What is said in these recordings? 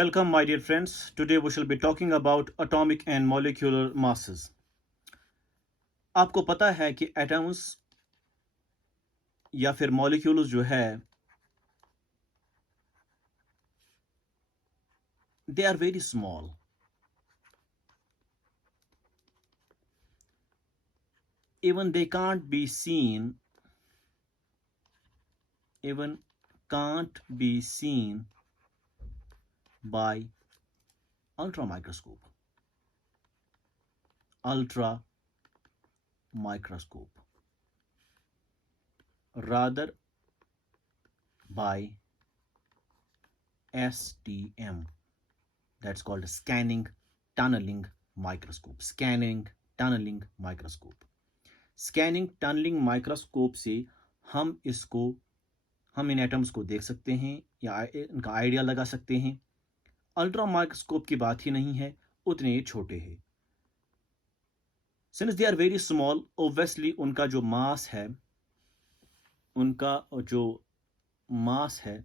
Welcome, my dear friends. Today we shall be talking about atomic and molecular masses. आपको पता है कि atoms या फिर मॉलिक्यूल्स जो है they are very small. Even they can't be seen. Even can't be seen by ultra microscope. Ultra microscope. Rather by STM. That's called scanning tunneling microscope. Scanning tunneling microscope. Scanning tunneling microscope से हम इन atoms को देख सकते हैं या इनका idea लगा सकते हैं। अल्ट्रा माइक्रोस्कोप की बात ही नहीं है, उतने ही छोटे हैं। Since they are very small, obviously उनका जो मास है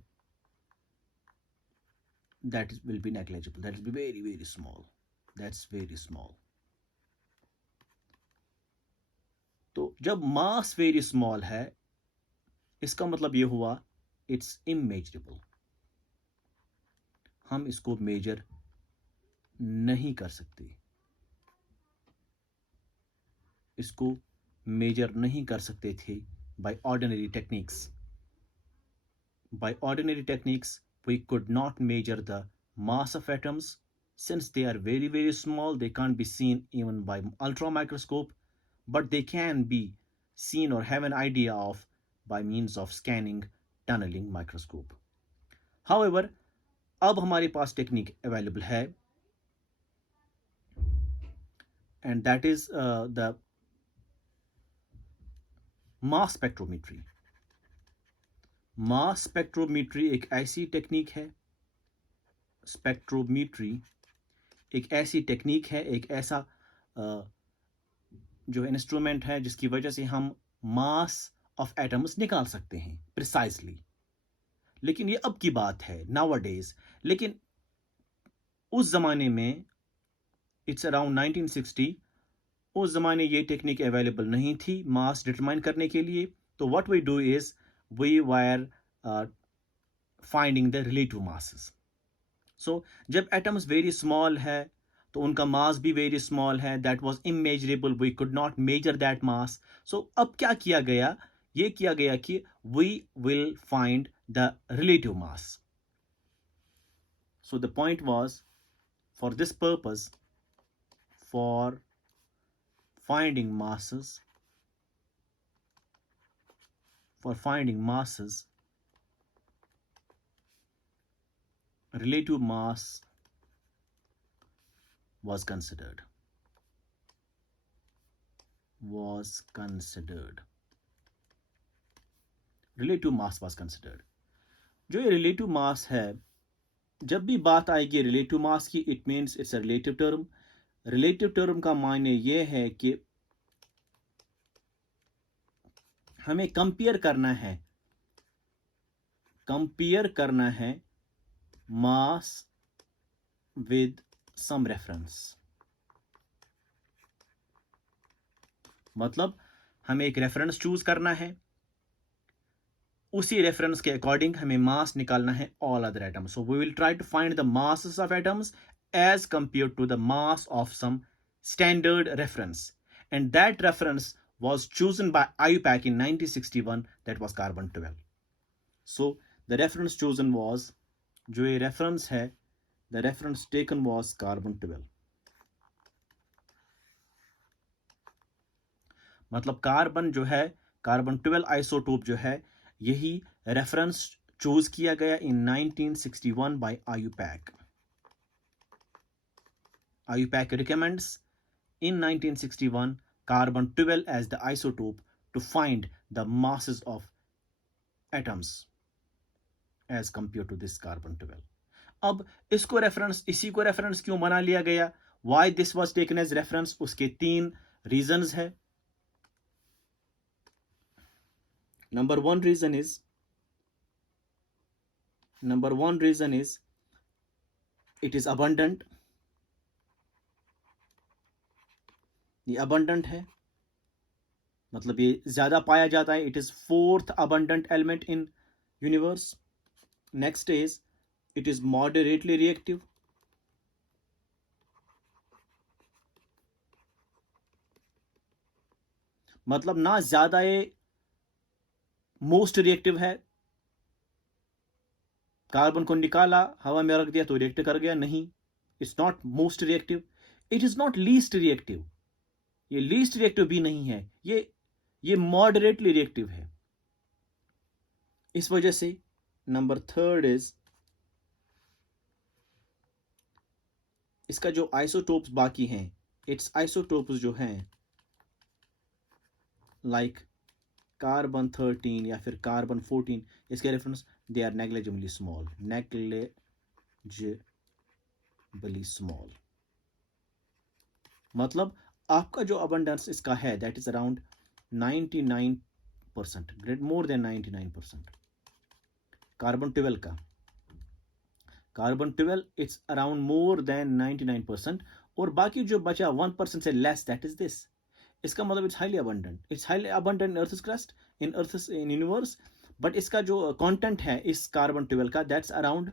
that will be negligible, that will be very very small, that's very small. तो जब मास वेरी स्मॉल है, इसका मतलब यह हुआ इट्स इमेजरेबल, हम इसको मेजर नहीं कर सकते, इसको मेजर नहीं कर सकते थे by ordinary techniques. By ordinary techniques we could not measure the mass of atoms. Since they are very very small, they can't be seen even by ultra microscope, but they can be seen or have an idea of by means of scanning tunneling microscope. However, अब हमारे पास technique available है, and that is the mass spectrometry. Mass spectrometry एक ऐसी technique है, spectrometry एक ऐसी technique है, एक ऐसा जो इंस्ट्रूमेंट है जिसकी वजह से हम मास ऑफ एटम्स निकाल सकते हैं प्रिसाइजली। लेकिन ये अब की बात है, नाउअडेज। लेकिन उस जमाने में, इट्स अराउंड 1960, उस जमाने ये टेक्निक अवेलेबल नहीं थी मास डिटरमाइन करने के लिए। तो what we do is we were finding the relative masses. So जब एटम्स वेरी स्मॉल है तो उनका मास भी वेरी स्मॉल है, that was immeasurable, we could not measure that mass. So अब क्या किया गया, ये किया गया कि we will find the relative mass. So the point was, for this purpose, for finding masses, relative mass was considered. Relative mass was considered. जो ये relative mass है, जब भी बात आएगी relative mass की, it means it's a relative term. Relative term का मायने यह है कि हमें कंपेयर करना है मास विद सम रेफरेंस। मतलब हमें एक रेफरेंस चूज करना है, उसी रेफरेंस के अकॉर्डिंग हमें मास निकालना है all other atoms. So we will try to find the masses of atoms as compared to the mass of some standard reference, and that reference was chosen by IUPAC in 1961, that was carbon 12. So the reference chosen was, जो ये reference है, the reference taken was carbon 12. मतलब carbon जो है, carbon 12 isotope जो है, यही reference choose किया गया in 1961 by IUPAC. IUPAC recommends in 1961 carbon 12 as the isotope to find the masses of atoms as compared to this carbon 12. अब इसको रेफरेंस, इसी को रेफरेंस क्यों बना लिया गया? Why this was taken as reference? उसके 3 reasons है. Number one reason is it is abundant, ये अबंडेंट है, मतलब ये ज्यादा पाया जाता है, it is fourth abundant element in universe. Next is it is moderately reactive, मतलब ना ज्यादा ये मोस्ट रिएक्टिव है, कार्बन को निकाला हवा में रख दिया तो रिएक्ट कर गया, नहीं, it's not most reactive. It is not least reactive, ये लीस्ट रिएक्टिव भी नहीं है, ये मॉडरेटली रिएक्टिव है. इस वजह से नंबर थर्ड इज इसका जो आइसोटोप्स बाकी हैं, इट्स आइसोटोप्स जो हैं लाइक कार्बन 13 या फिर कार्बन 14, इसके reference they are negligibly small, negligibly small. मतलब आपका जो अबंडेंस इसका है that is around 99%, great more than 99%. Carbon 12 का, carbon 12 it's around more than 99%, और बाकी जो बचा 1% से लेस दैट इज दिस. इसका मतलब it's highly abundant, it's highly abundant in earth crust, in earth in universe, but इसका जो कंटेंट है इस कार्बन 12 का that's around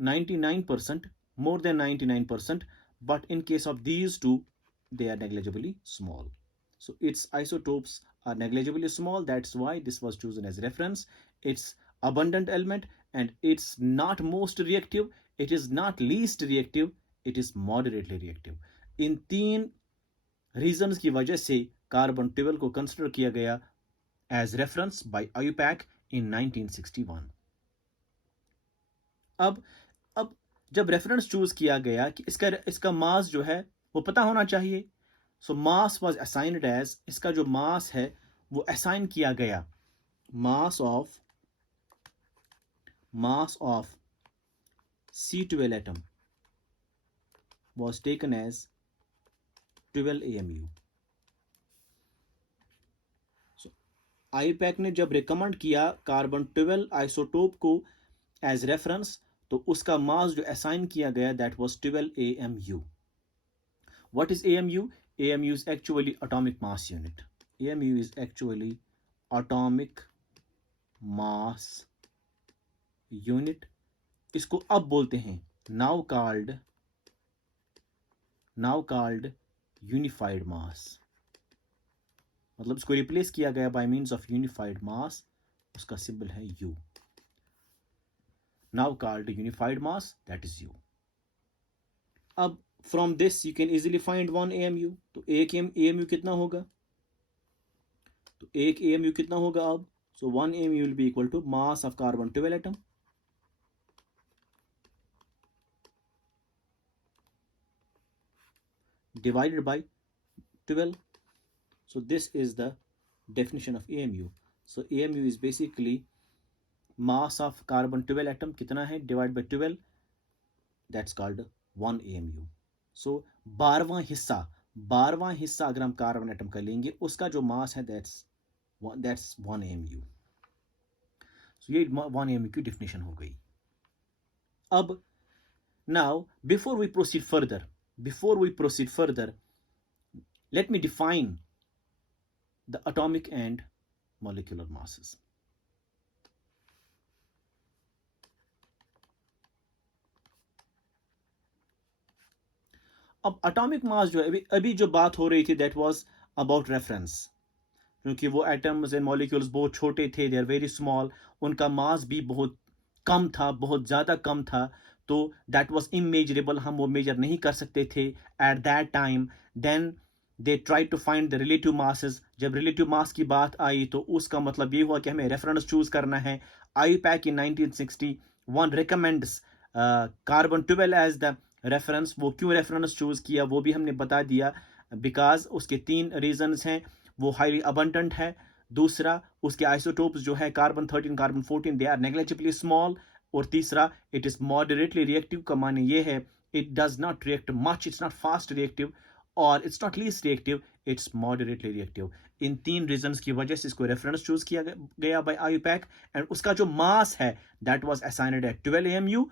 99%, more than 99%, but in case of these two they are negligibly small. So its isotopes are negligibly small, that's why this was chosen as reference. It's abundant element and it's not most reactive, it is not least reactive, it is moderately reactive. इन तीन reasons की वजह से carbon 12 को consider किया गया as reference bye IUPAC इन 1961. अब जब reference choose किया गया कि इसका मास जो है वो पता होना चाहिए, सो मास वाज असाइन्ड एज, इसका जो मास है वो असाइन किया गया, mass of C12 atom was taken as 12 AMU. So IUPAC ने जब रिकमेंड किया कार्बन 12 आइसोटोप को एज रेफरेंस, तो उसका मास जो असाइन किया गया that was 12 AMU. What is AMU? AMU is actually atomic mass unit. AMU is actually atomic mass unit. इसको अब बोलते हैं now called unified mass. मतलब इसको रिप्लेस किया गया by means of unified mass, उसका सिंबल है U. Now called unified mass, that is U. अब from this you can easily find one AMU. तो एक AMU कितना होगा? तो एक AMU कितना होगा अब? So one AMU will be equal to mass of carbon 12 atom divided by 12. So this is the definition of AMU. So AMU is basically mass of carbon 12 atom कितना है divided by 12, that's called 1 AMU. So 12वां हिस्सा अगर हम carbon atom का लेंगे उसका जो mass है that's 1 AMU. So ये 1 AMU की definition हो गई. अब now before we proceed further, let me define the atomic and molecular masses. अब एटॉमिक मास जो है अभी जो बात हो रही थी दैट वाज अबाउट रेफरेंस, क्योंकि वो एटम्स एंड मॉलिक्यूल्स बहुत छोटे थे, दे आर वेरी स्मॉल, उनका मास भी बहुत कम था, बहुत ज़्यादा कम था, तो दैट वाज इमेजरेबल, हम वो मेजर नहीं कर सकते थे at that time. Then they try to find the relative masses. जब रिलेटिव मास की बात आई तो उसका मतलब ये हुआ कि हमें रेफरेंस चूज करना है. IUPAC in 1961 recommends carbon 12 as the reference. वो क्यों रेफरेंस चूज किया वो भी हमने बता दिया, बिकॉज उसके 3 रीजंस हैं. वो हाईली अबंडेंट है, दूसरा उसके आइसोटोप्स जो है carbon 13 carbon 14 they are negligibly small, और तीसरा इट इज मॉडरेटली रिएक्टिव का माने ये है it does not react much, it's not fast reactive और it's not least reactive, it's moderately reactive. In 3 reasons की वजह से इसको रेफरेंस चूज किया गया बाय आईपैक, एंड उसका जो मास है that was assigned at 12 AMU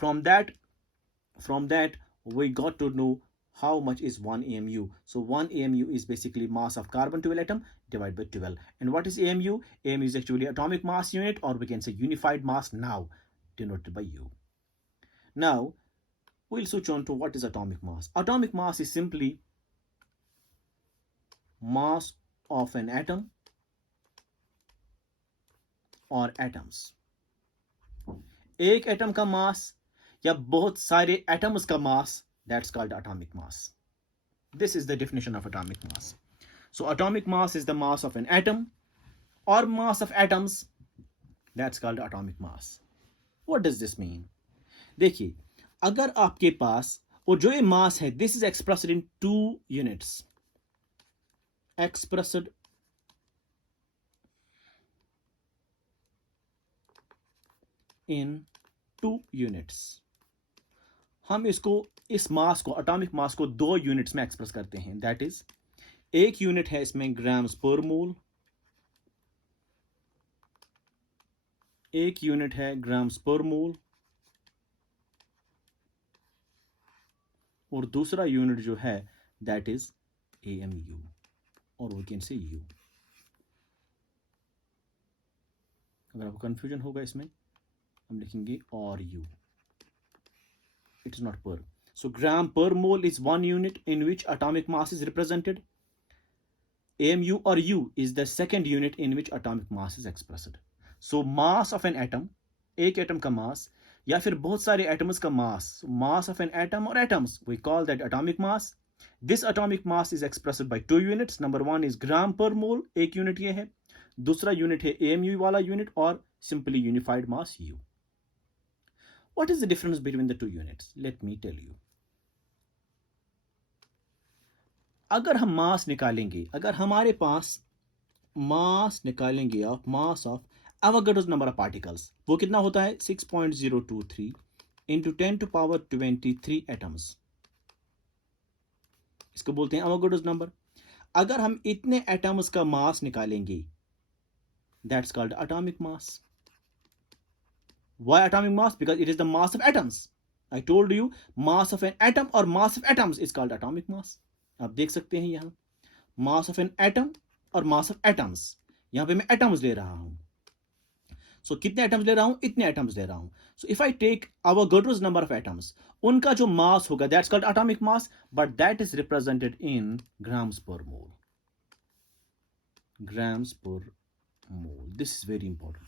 From that we got to know how much is 1 AMU. So 1 AMU is basically mass of carbon 12 atom divided by 12. And what is AMU? AMU is actually atomic mass unit, or we can say unified mass, now denoted by U. Now we'll switch on to what is atomic mass. Atomic mass is simply mass of an atom or atoms. एक atom का मास या बहुत सारे atoms का मास, that's called atomic mass. This is the definition of atomic mass. So atomic mass is the mass of an atom or mass of atoms, that's called atomic mass. What does this mean? देखिए, अगर आपके पास और जो ये मास है, this is expressed in 2 units. Expressed in 2 units. हम इसको, इस मास को, एटॉमिक मास को 2 यूनिट्स में एक्सप्रेस करते हैं. दैट इज, एक यूनिट है इसमें ग्राम्स पर मोल, एक यूनिट है ग्राम्स पर मोल, और दूसरा यूनिट जो है दैट इज AMU, और वी कैन से U. अगर आपको कंफ्यूजन होगा इसमें, हम लिखेंगे और U. It is not per. So gram per mole is 1 unit in which atomic mass is represented. AMU or U is the second unit in which atomic mass is expressed. So mass of an atom, एक atom का मास या फिर बहुत सारे atoms का मास, mass of an atom or atoms, we call that atomic mass. This atomic mass is expressed by 2 units. Number 1 is gram per mole, एक unit ये है. दूसरा यूनिट है AMU वाला यूनिट, और simply unified mass U. What is the difference between the 2 units? Let me tell you. अगर हम मास निकालेंगे, अगर हमारे पास मास निकालेंगे of mass of Avogadro's number of particles, वो कितना होता है 6.023 इंटू 10 टू पावर 23 एटम्स. इसको बोलते हैं एवोगाड्रोस नंबर. अगर हम इतने एटम्स का मास निकालेंगे, that's called atomic mass. Why atomic mass? Because it is the mass of atoms. I told you, mass of an atom or mass of atoms is called atomic mass. आप देख सकते हैं यहाँ mass of an atom और mass of atoms. यहाँ पे मैं atoms ले रहा हूँ. So कितने atoms ले रहा हूँ? इतने atoms ले रहा हूँ. So if I take Avogadro's number of atoms, उनका जो mass होगा, that's called atomic mass, but that is represented in grams per mole. Grams per mole. This is very important.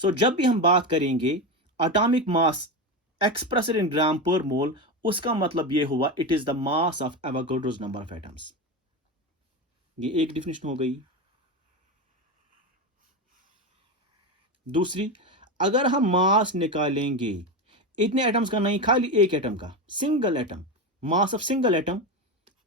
So जब भी हम बात करेंगे atomic mass expressed in gram per मोल, उसका मतलब ये हुआ it is the mass of Avogadro's number of atoms. ये एक डिफिनेशन हो गई. दूसरी, अगर हम मास निकालेंगे इतने एटम्स का नहीं, खाली एक एटम का, single atom, mass of single atom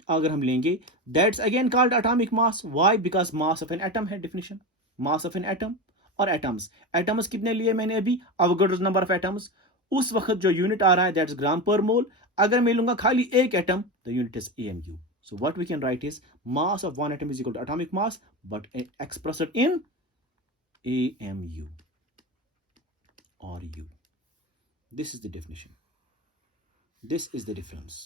अगर हम लेंगे, that's again called atomic mass. Why? Because mass of an atom है definition. Mass of an atom और एटम्स, एटम्स कितने लिए मैंने अभी, एवोगाड्रोस नंबर ऑफ एटम्स. उस वक्त जो यूनिट आ रहा है दैट्स ग्राम पर मोल. अगर मैं लूंगा खाली एक atom, the unit is AMU. So what we can write is mass of one atom is equal to atomic mass, but expressed in AMU or U. This is the definition. This is the difference.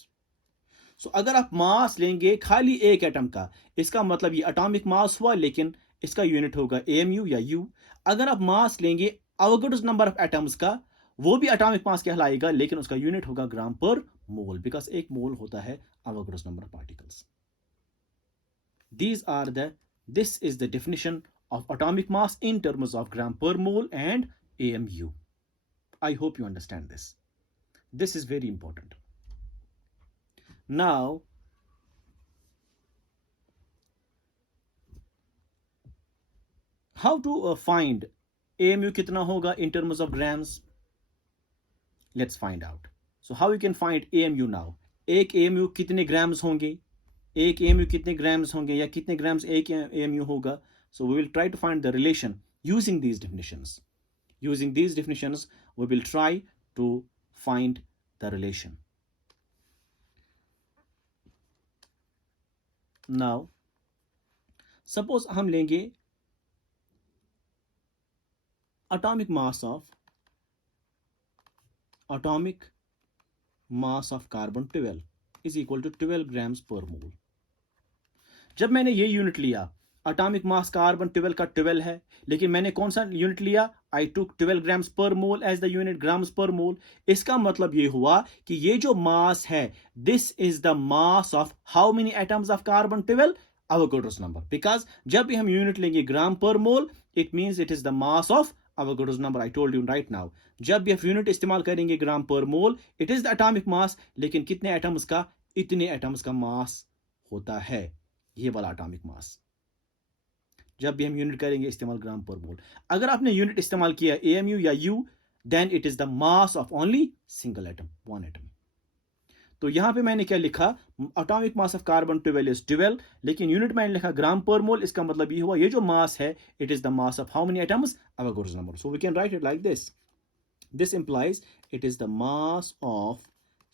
So अगर आप मास लेंगे खाली एक atom का, इसका मतलब ये atomic mass हुआ, लेकिन इसका यूनिट होगा AMU या U. अगर आप मास लेंगे एवोगाड्रोस नंबर ऑफ एटम्स का, वो भी एटॉमिक मास कहलाएगा, लेकिन उसका यूनिट होगा ग्राम पर मोल, बिकॉज एक मोल होता है Avogadro's number of particles. This is the definition of atomic mass in terms of gram per mole and AMU. I hope you understand this. This is very important. Now how to find AMU कितना होगा in terms of grams? Let's find out. So how you can find AMU now? एक AMU कितने grams होंगे, एक AMU कितने grams होंगे, या कितने grams एक AMU होगा? So we will try to find the relation using these definitions. Using these definitions, we will try to find the relation. Now suppose हम लेंगे atomic mass of atomic mass of carbon 12 is equal to 12 grams per mole. जब मैंने ये unit लिया, atomic mass carbon 12 का 12 है, लेकिन मैंने कौन सा यूनिट लिया? आई टुक 12 grams per mole as the unit, grams per मोल. इसका मतलब ये हुआ कि ये जो मास है, this is the mass of how many atoms of carbon 12? Avogadro's number. Because जब भी हम यूनिट लेंगे gram per mole, it means it is the mass of Avogadro's number. I told you right now. जब भी आप unit इस्तेमाल करेंगे gram per mole, it is the atomic mass, लेकिन कितने एटम्स का? इतने एटम्स का मास होता है, ये वाला एटॉमिक मास. जब भी हम यूनिट करेंगे इस्तेमाल ग्राम पर मोल. अगर आपने यूनिट इस्तेमाल किया AMU या U, then it is the mass of only single atom, one atom. तो यहां पे मैंने क्या लिखा? Atomic mass of carbon 12 is 12, लेकिन यूनिट मैंने लिखा ग्राम पर मोल. इसका मतलब ये हुआ ये जो मास है, it is the mass of how many atoms? Avogadro's number. So we can write it like this. This implies it is the mass of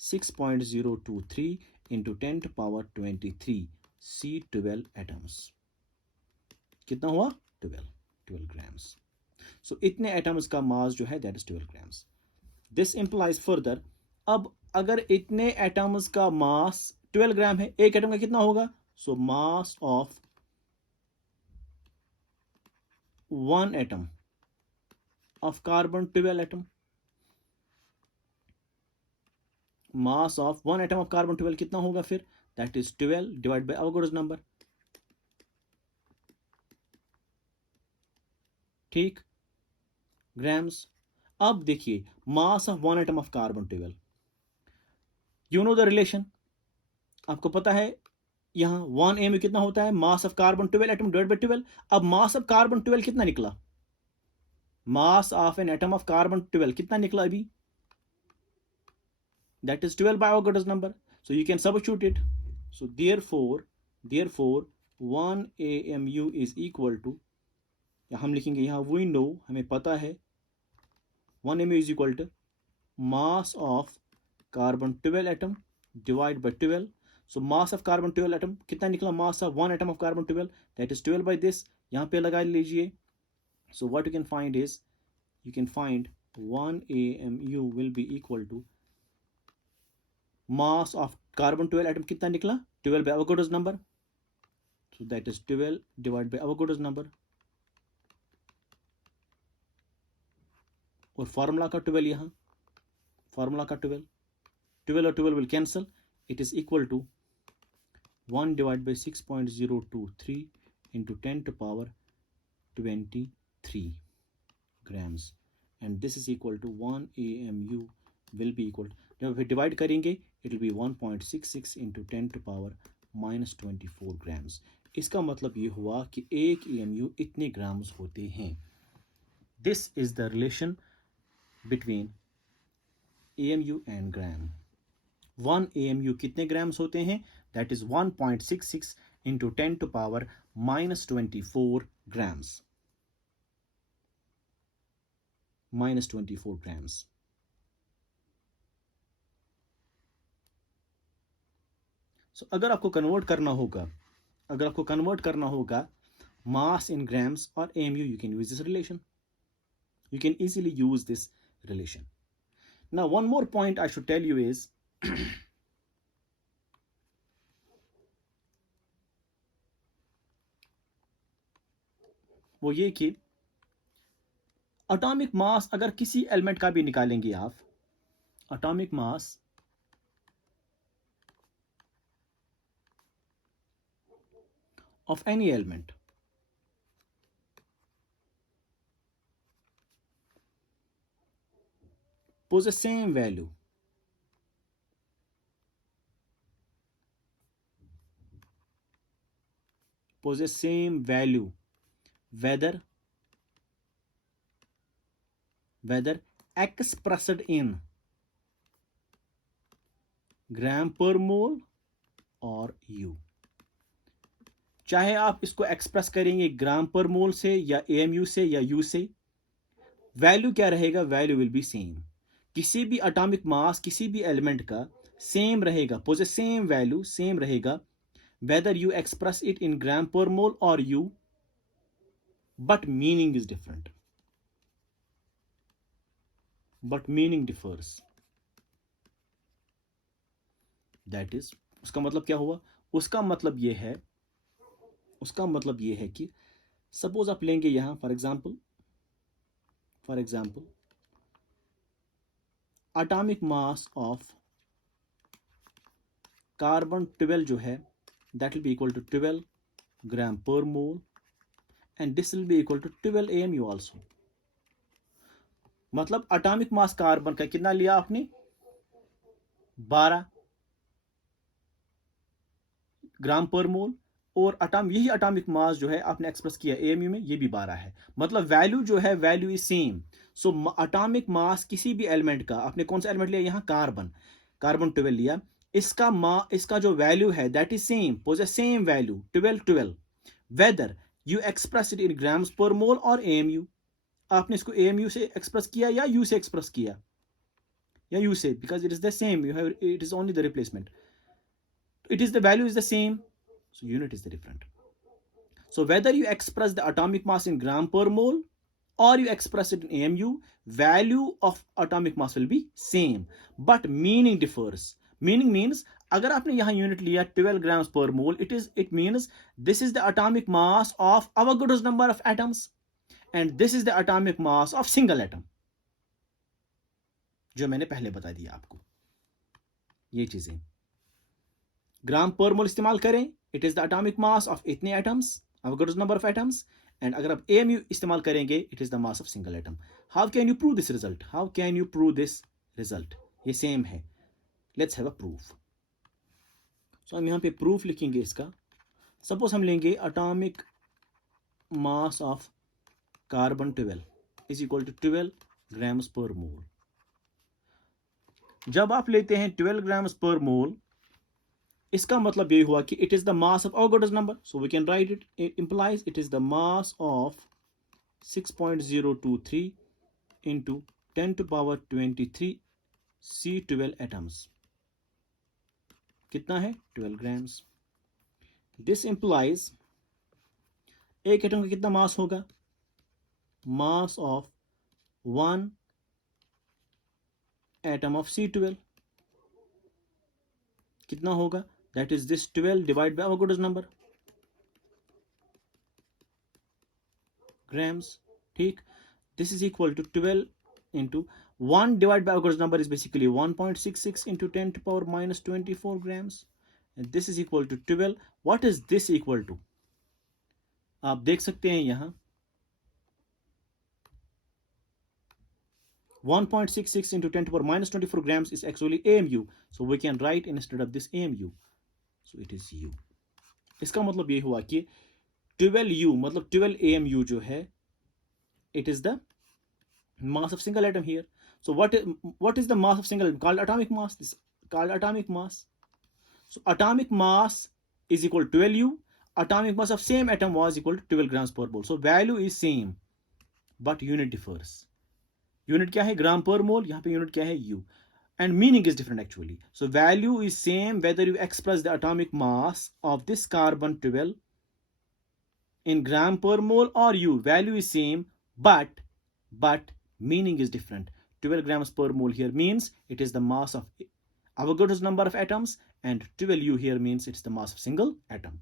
6.023 into 10 to power 23 C12 atoms. कितना हुआ? 12 grams. So इतने atoms का मास जो है, that is 12 grams. This implies further, अब अगर इतने atoms का मास 12 ग्राम है, एक एटम का कितना होगा? So mass of one atom of carbon 12 atom, mass of one atom of carbon 12 कितना होगा फिर? That is 12 divide by Avogadro's number. ठीक, ग्राम्स. अब देखिए, mass of one atom of carbon 12, you know the relation, आपको पता है यहां 1 AMU कितना होता है? Mass of carbon 12 atom divide by 12. अब मास ऑफ कार्बन 12 कितना निकला? मास of an atom of carbon 12 कितना निकला अभी? That is 12 by Avogadro's number. So you can substitute it. So therefore 1 AMU is equal to, या हम लिखेंगे यहां we know, हमें पता है 1 AMU is equal to mass of carbon 12 atom divided by 12. So mass of carbon 12 atom कितना निकला? mass of one atom of carbon 12, that is 12 by this. यहां पे लगा लीजिए. So what you can find is, you can find 1 AMU will be equal to mass of carbon 12 atom कितना निकला? 12 by Avogadro's number. So that is 12 divided by Avogadro's number. और formula का 12, यहां formula का 12 और 12 will cancel. It is equal to 1 divided by 6.023 into 10 to power 23 grams, and this is equal to 1 AMU will be equal to, जब फिर divide करेंगे it will be 1.66 into 10 to power minus 24 grams. इसका मतलब ये हुआ कि एक AMU इतने ग्राम्स होते हैं. This is the relation between AMU and gram. 1 AMU कितने ग्राम्स होते हैं? That is 1.66 into 10 to power minus 24 grams. Minus 24 grams. So अगर आपको कन्वर्ट करना होगा mass in grams or AMU, you can use this relation. You can easily use this relation. Now one more point I should tell you is वो ये कि atomic mass अगर किसी element का भी निकालेंगे आप, atomic mass of any element possess same value, whether expressed in gram per mole और U. चाहे आप इसको एक्सप्रेस करेंगे ग्राम पर मोल से या AMU से या U से, वैल्यू क्या रहेगा? Value will be same. किसी भी एटॉमिक मास किसी भी एलिमेंट का सेम रहेगा, पोजेस सेम वैल्यू, सेम रहेगा, whether you express it in gram per mole or U, but meaning is different. But meaning differs. That is, उसका मतलब क्या हुआ? उसका मतलब ये है कि सपोज आप लेंगे यहां for example atomic mass of carbon 12 जो है that will be equal to 12 gram per mole and this will be equal to 12 AMU also. मतलब एटॉमिक मास कार्बन का कितना लिया आपने? 12 ग्राम पर मोल, और यही एटॉमिक मास जो है आपने एक्सप्रेस किया AMU में, ये भी 12 है। मतलब वैल्यू जो है value is same. So atomic mass किसी भी एलिमेंट का, आपने कौन सा एलिमेंट लिया यहाँ? कार्बन 12 लिया, इसका जो वैल्यू है that is same, possess same value 12 whether you express it in grams per mole और AMU। आपने इसको AMU से एक्सप्रेस किया या U से एक्सप्रेस किया, या U से, because it is the same, you have it is only the replacement, it is the value is the same, so unit is the different. So whether you express the atomic mass in gram per mole or you express it in AMU, value of atomic mass will be same, but meaning differs. Meaning means अगर आपने यहाँ unit लिया 12 grams per mole, it means this is the atomic mass of Avogadro's number of atoms and this is the atomic mass of single atom, जो मैंने पहले बता दिया आपको ये चीजें। ग्राम पर मोल इस्तेमाल करें, it is the atomic mass of इतने atoms, Avogadro's number of atoms, and अगर आप AMU इस्तेमाल करेंगे it is the mass of single atom. How can you prove this result? ये सेम है। Let's have a proof. So हम यहाँ पे प्रूफ लिखेंगे इसका। सपोज हम लेंगे atomic mass of carbon 12 is equal to 12 grams per mole. जब आप लेते हैं 12 ग्राम्स पर मोल, इसका मतलब ये हुआ कि it is the mass of Avogadro's number, so we can write it implies it is the mass of 6.023 into 10 to power 23 C12 atoms। कितना है? 12 ग्राम्स। दिस इंप्लाइज एक एटम का कितना मास होगा? Mass of 1 atom of C12 कितना होगा? That is this 12 divide by Avogadro's number, grams. ठीक, this is equal to 12 into 1 divided by Avogadro's number is basically 1.66 into 10 to power minus 24 grams, and this is equal to 12. What is this equal to? आप देख सकते हैं यहाँ 1.66 into 10 to power minus 24 grams is actually AMU, so we can write instead of this AMU, so it is U। इसका मतलब ये हुआ कि 12U मतलब 12 AMU जो है it is the mass of single atom here. So what is the mass of single atom? Called atomic mass. This called atomic mass. So atomic mass is equal to 12U. Atomic mass of same atom was equal to 12 grams per mole. So value is same, but unit differs. Unit क्या है? ग्राम per मोल, यहाँ पे unit क्या है? U. And meaning is different actually. So value is same whether you express the atomic mass of this carbon 12 in gram per mole or U. Value is same, but meaning is different. 12 grams per mole here means it is the mass of Avogadro's number of atoms, and 12U here means it's the mass of single atom.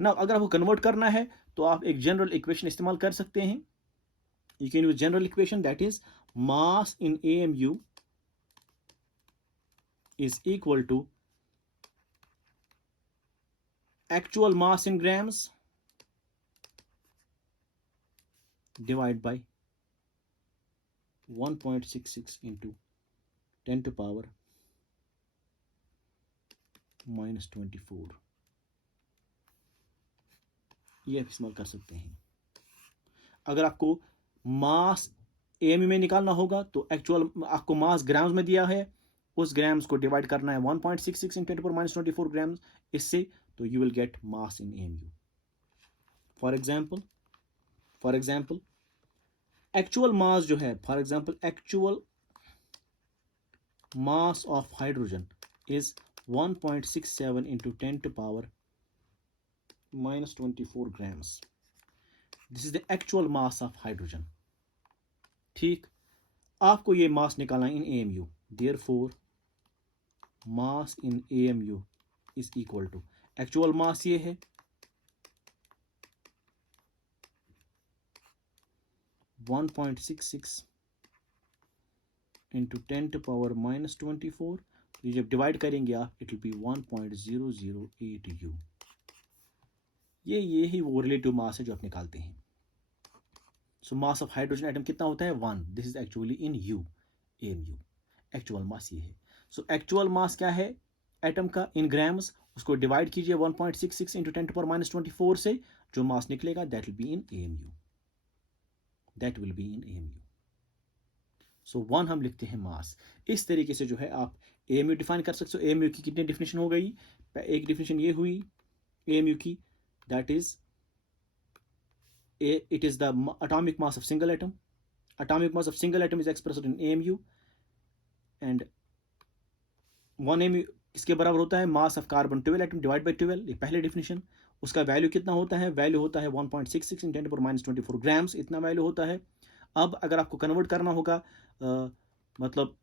Now अगर आपको convert करना है तो आप एक general equation इस्तेमाल कर सकते हैं। You can use general equation, that is mass in AMU is equal to actual mass in grams divided by 1.66 into 10 to power minus 24। ये आप इस्तेमाल कर सकते हैं। अगर आपको मास AMU में निकालना होगा तो एक्चुअल आपको मास ग्राम्स में दिया है, उस ग्राम्स को डिवाइड करना है 1.66 इन 10 to power minus 24 ग्राम्स इससे, तो you will get mass in AMU। For example actual mass जो है, for example actual mass of hydrogen is 1.67 into 10 to power minus 24 grams. This is the actual mass of hydrogen। ठीक, आपको ये mass निकालना in AMU। Therefore mass in AMU is equal to, actual mass ये है 1.66 into 10⁻⁻24। ये जब divide करेंगे आप, इट विल बी 1.008 U। ये ही वो रिलेटिव मास है जो आप निकालते हैं। सो मास ऑफ हाइड्रोजन एटम कितना होता है 1, this is actually in U, AMU। Actual mass ये है। सो एक्चुअल मास क्या है एटम का इन ग्राम्स, उसको डिवाइड कीजिए 1.66 इंटू 10⁻⁻24 से, जो मास निकलेगा that will be in AMU, that will be in AMU। सो 1 हम लिखते हैं मास। इस तरीके से जो है आप AMU डिफाइन कर सकते हो। AMU की कितनी डिफिनेशन हो गई, एक डिफिनेशन ये हुई AMU की, that is it is the atomic mass of single atom. Atomic mass of single atom is expressed in AMU, and 1 AMU किसके बराबर होता है, mass of carbon 12 atom divide by 12, ये पहले डिफिनेशन। उसका वैल्यू कितना होता है, वैल्यू होता है 1.66 इन 10⁻⁻24 ग्राम्स, इतना वैल्यू होता है। अब अगर आपको कन्वर्ट करना होगा मतलब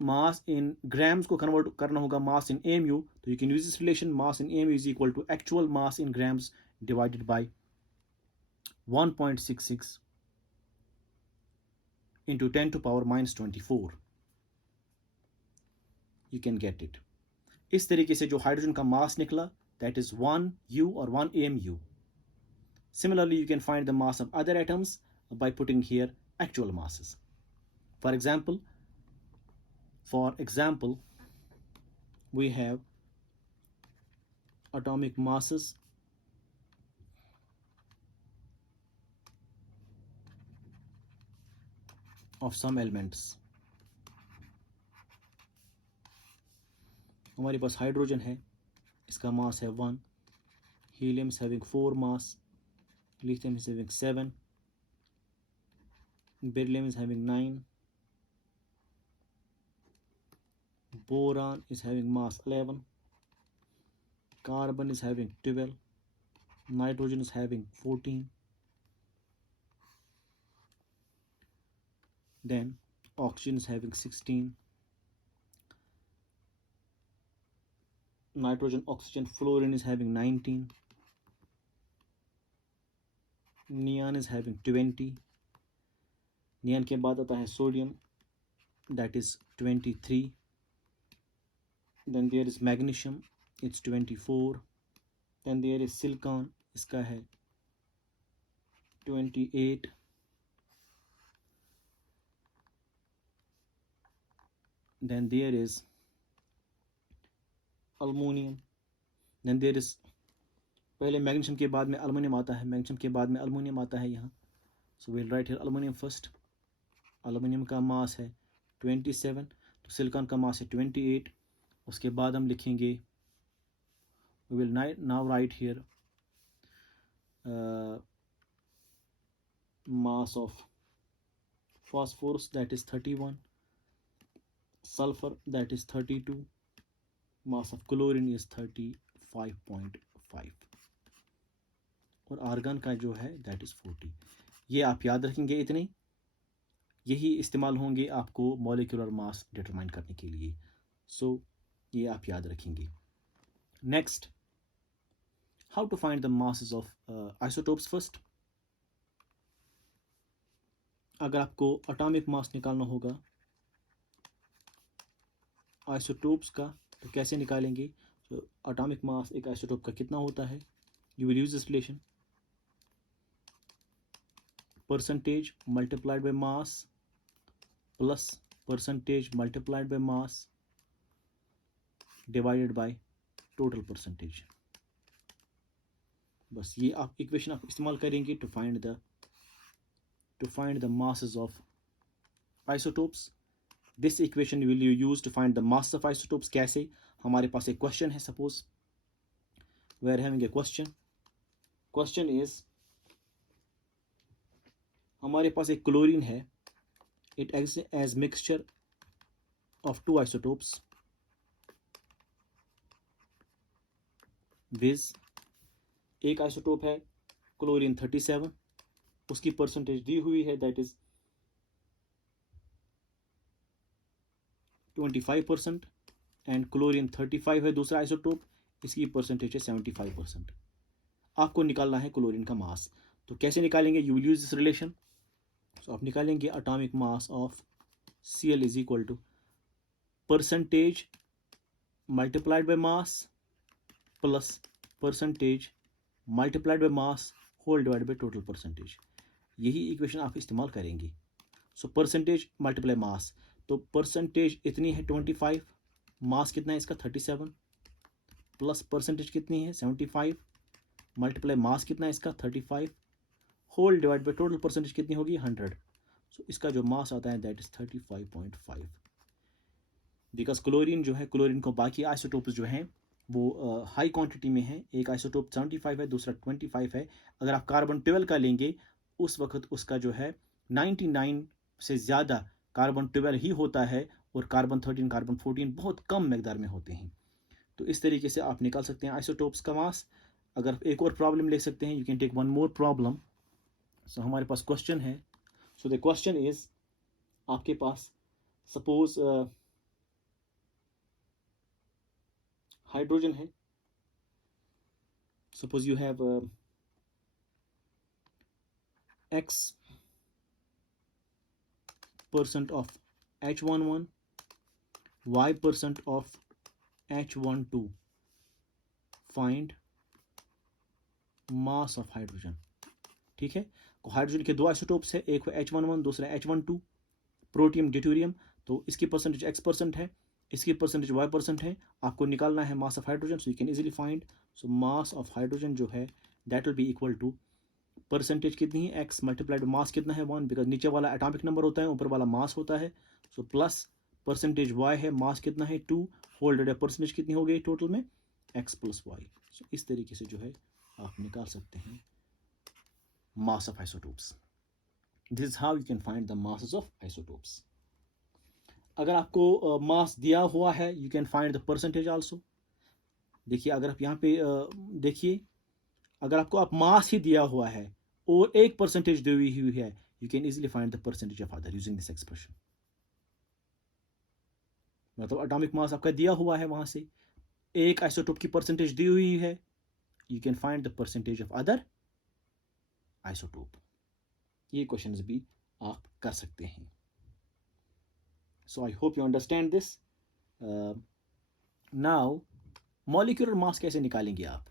मास इन ग्राम्स को कन्वर्ट करना होगा मास इन AMU, तो you can use this relation, mass in AMU is equal to actual mass in grams divided by 1.66 into 10⁻⁻24, you can get it। इस तरीके से जो हाइड्रोजन का मास निकला that is 1 U or 1 AMU। Similarly, you can find the mass of other atoms by putting here actual masses. For example, we have atomic masses of some elements। हमारे पास hydrogen है, इसका मास है 1, helium is having 4 mass, lithium is having 7, beryllium is having 9, boron is having mass 11, carbon is having 12, nitrogen is having 14, then oxygen is having 16, nitrogen, oxygen, fluorine is having 19, neon is having 20, neon के बाद आता है sodium, that is 23, then there is magnesium, it's 24, then there is silicon, इसका है 28, then there is aluminum, then there is, पहले magnesium के बाद में अल्युमिनियम आता है, मैग्नीशियम के बाद में अल्युमिनियम आता है यहाँ। So will write here aluminium first. Aluminium का मास है 27, तो सिलिकॉन का मास है 28। उसके बाद हम लिखेंगे, we will now write here mass of phosphorus, that is 31, sulfur, that is 32, mass of chlorine is 35.5, और आर्गन का जो है दैट इज 40। ये आप याद रखेंगे, इतने यही इस्तेमाल होंगे आपको मॉलिक्यूलर मास डिटरमाइन करने के लिए। सो ये आप याद रखेंगे। Next, how to find the masses of isotopes first. अगर आपको एटॉमिक मास निकालना होगा आइसोटोप्स का, तो कैसे निकालेंगे। तो एटॉमिक मास एक आइसोटोप का कितना होता है, you will use this relation, percentage multiplied by mass plus percentage multiplied by mass divided by total percentage. बस ये आप इक्वेशन आप इस्तेमाल करेंगे to find the masses of isotopes। This equation will you use to find the mass of isotopes. कैसे, हमारे पास एक क्वेश्चन है, suppose we are having a question is, हमारे पास एक क्लोरीन है, it exist as mixture of 2 isotopes Vij, एक आइसोटोप है क्लोरीन 37, उसकी परसेंटेज दी हुई है दैट इज 25%, एंड क्लोरीन 35 है दूसरा आइसोटोप, इसकी परसेंटेज है 75%। आपको निकालना है क्लोरीन का मास। तो कैसे निकालेंगे? You will use this relation. So आप निकालेंगे atomic mass of Cl is equal to percentage multiplied by mass plus percentage multiplied by mass whole divide by total percentage. यही इक्वेशन आप इस्तेमाल करेंगे। सो परसेंटेज मल्टीप्लाई मास, तो percentage इतनी है 25, मास कितना है इसका 37, प्लस परसेंटेज कितनी है 75, मल्टीप्लाई मास कितना है इसका 35, whole divide by total percentage कितनी होगी 100। सो इसका जो मास आता है दैट इज 35.5। बिकॉज क्लोरीन जो है, क्लोरीन को बाकी आइसोटोप्स जो हैं वो हाई क्वांटिटी में है। एक आइसोटोप 75 है, दूसरा 25 है। अगर आप कार्बन 12 का लेंगे उस वक्त उसका जो है 99 से ज़्यादा कार्बन 12 ही होता है, और कार्बन 13 कार्बन 14 बहुत कम मकदार में होते हैं। तो इस तरीके से आप निकाल सकते हैं आइसोटोप्स का मास। अगर एक और प्रॉब्लम ले सकते हैं, you can take one more problem. So हमारे पास क्वेश्चन है। सो द क्वेश्चन इज, आपके पास सपोज हाइड्रोजन है। Suppose you have X% of H11, Y% of H12. Find mass of hydrogen। ठीक है, तो हाइड्रोजन के दो आइसोटोप्स है, एक है H11 दूसरा H12, प्रोटियम ड्यूटेरियम। तो इसकी परसेंटेज X% है, इसकी परसेंटेज Y% है। आपको निकालना है mass of hydrogen. So you can easily find. So mass of hydrogen जो है that will be equal to percentage कितनी है x मल्टीप्लाइड मास कितना है 1, बिकॉज नीचे वाला एटॉमिक नंबर होता है, ऊपर वाला मास होता है। सो प्लस परसेंटेज y है, मास कितना है 2, होल डिवाइड परसेंटेज कितनी हो गई टोटल में x प्लस वाई। सो इस तरीके से जो है आप निकाल सकते हैं मास of isotopes. This is how you can find the masses of isotopes. अगर आपको मास दिया हुआ है you can find the percentage also. देखिए अगर आप यहाँ पे देखिए, अगर आपको आप मास ही दिया हुआ है और एक परसेंटेज दी हुई है, you can easily find the percentage of other using this expression. मतलब एटॉमिक मास आपका दिया हुआ है, वहां से एक आइसोटोप की परसेंटेज दी हुई है, you can find the percentage of other isotope. ये क्वेश्चंस भी आप कर सकते हैं। So I hope you understand this. Now molecular mass कैसे निकालेंगे आप?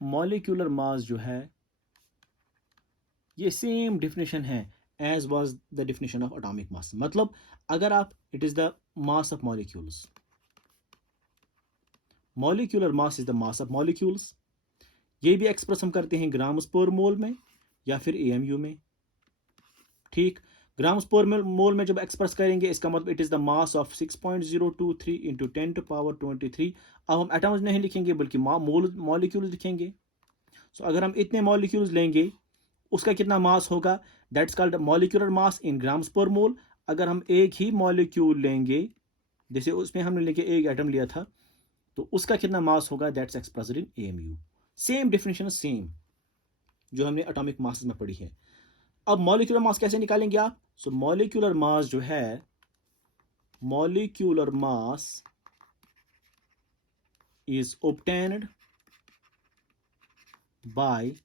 मॉलिक्यूलर मास जो है ये सेम डिफिनेशन है as was the definition of atomic mass. मतलब अगर आप, it is the mass of molecules, molecular mass is the mass of molecules. ये भी एक्सप्रेस हम करते हैं ग्राम्स पर मोल में या फिर एएमयू में। ठीक, ग्राम्स पर मोल में जब एक्सप्रेस करेंगे इसका मतलब it is the mass of 6.023 into 10 to power 23। अब हम एटम्स नहीं लिखेंगे बल्कि मॉलिक्यूल्स लिखेंगे। सो अगर हम इतने मॉलिक्यूल्स लेंगे उसका कितना मास होगा, that's called molecular mass in grams per मोल। अगर हम एक ही मॉलिक्यूल लेंगे, जैसे उसमें हमने लेके एक एटम लिया था, तो उसका कितना मास होगा, that's expressed in AMU. Same definition, same जो हमने एटॉमिक मास में पढ़ी है। अब मॉलिक्यूलर मास कैसे निकालेंगे आप? सो मॉलिक्यूलर मास जो है, molecular mass is obtained by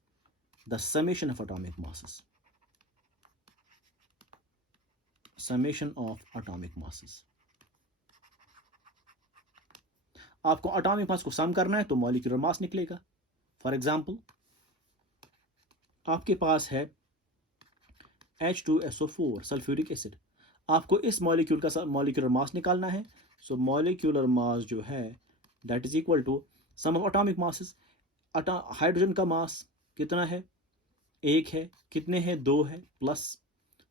the summation of atomic masses. Summation of atomic masses. आपको एटॉमिक मास को सम करना है तो मॉलिक्यूलर मास निकलेगा। फॉर एग्जांपल आपके पास है H2SO4 सल्फ्यूरिक एसिड। आपको इस मॉलिक्यूल का मॉलिक्यूलर मास निकालना है। सो मॉलिक्यूलर मास जो है that is equal to sum of atomic masses. Hydrogen का मास कितना है, एक है, कितने हैं, दो है, प्लस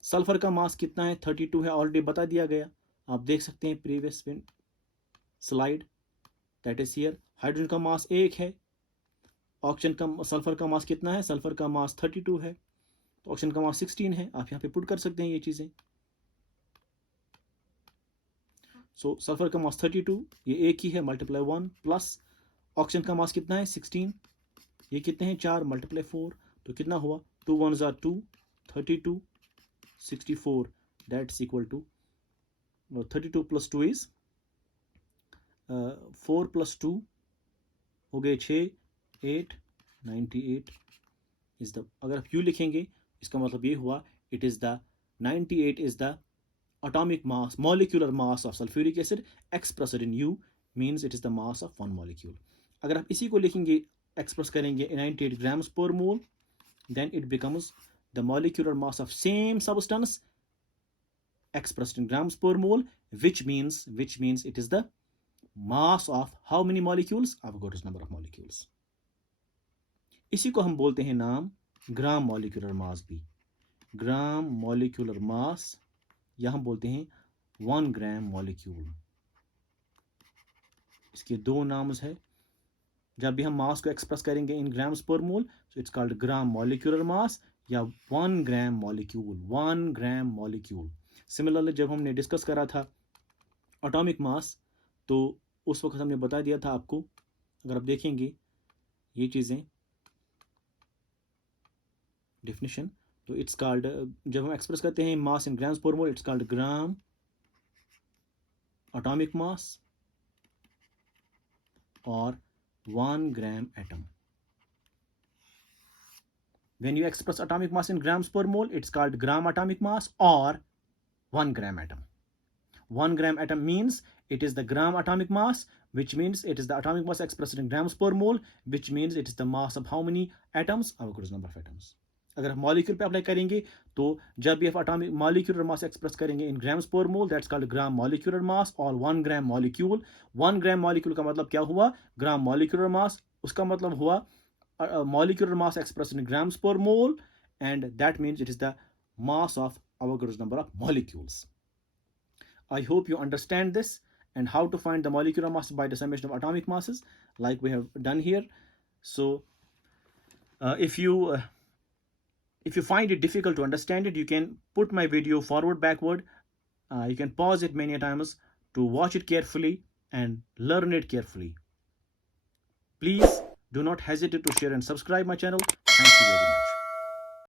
सल्फर का मास कितना है 32 है, ऑलरेडी बता दिया गया, आप देख सकते हैं previous slide, that is here. Hydrogen का मास एक है, ऑक्सीजन का, सल्फर का मास कितना है, सल्फर का मास 32 है, तो ऑक्सीजन का मास 16 है। आप यहाँ पे पुट कर सकते हैं ये चीजें। सो सल्फर का मास 32, ये एक ही है, मल्टीप्लाई 1, प्लस ऑक्सीजन का मास कितना है 16, ये कितने हैं 4, मल्टीप्लाई 4, तो कितना हुआ 2 1 are 2, 32, 64, that's equal to 32 plus 2 is 4 + 2 हो गए 6, 8, 98 इज द, अगर आप U लिखेंगे इसका मतलब ये हुआ it is the 98 is the atomic mass, molecular mass of sulfuric acid expressed in U means it is the mass of one molecule. अगर आप इसी को लिखेंगे एक्सप्रेस करेंगे 98 grams per mole, then it becomes the molecular mass of same substance expressed in grams per mole, which means it is the mass of how many molecules? Avogadro's number of molecules. इसी को हम बोलते हैं नाम ग्राम molecular मास भी, ग्राम molecular mass, या हम बोलते हैं 1 ग्राम मॉलिक्यूल। इसके दो नाम्स है। जब भी हम मास को एक्सप्रेस करेंगे in grams per mole, so it's called gram molecular mass या 1 gram molecule, 1 gram molecule. Similarly जब हमने डिस्कस करा था एटॉमिक मास, तो उस वक्त हमने बता दिया था आपको, अगर आप देखेंगे ये चीज़ें डेफिनेशन, तो इट्स कॉल्ड, जब हम एक्सप्रेस करते हैं मास in grams per mole, it's called gram atomic mass और 1 gram atom. When you express atomic mass in grams per mole, it's called gram atomic mass or 1 gram atom. 1 gram atom means it is the gram atomic mass, which means it is the atomic mass expressed in grams per mole, which means it is the mass of how many atoms? Avogadro's number of atoms. अगर आप molecule पे apply करेंगे तो जब भी आप atomic molecular mass express करेंगे in grams per mole, that's called gram molecular mass और 1 ग्राम मॉलिक्यूल। 1 ग्राम मॉलिक्यूल का मतलब क्या हुआ? ग्राम मॉलिक्यूलर मास, उसका मतलब हुआ molecular mass expressed in grams per mole, and that means it is the mass of Avogadro's number of molecules. I hope you understand this and how to find the molecular mass by the summation of atomic masses like we have done here. So if you find it difficult to understand it, you can put my video forward, backward. You can pause it many times to watch it carefully and learn it carefully. Please do not hesitate to share and subscribe my channel. Thank you very much.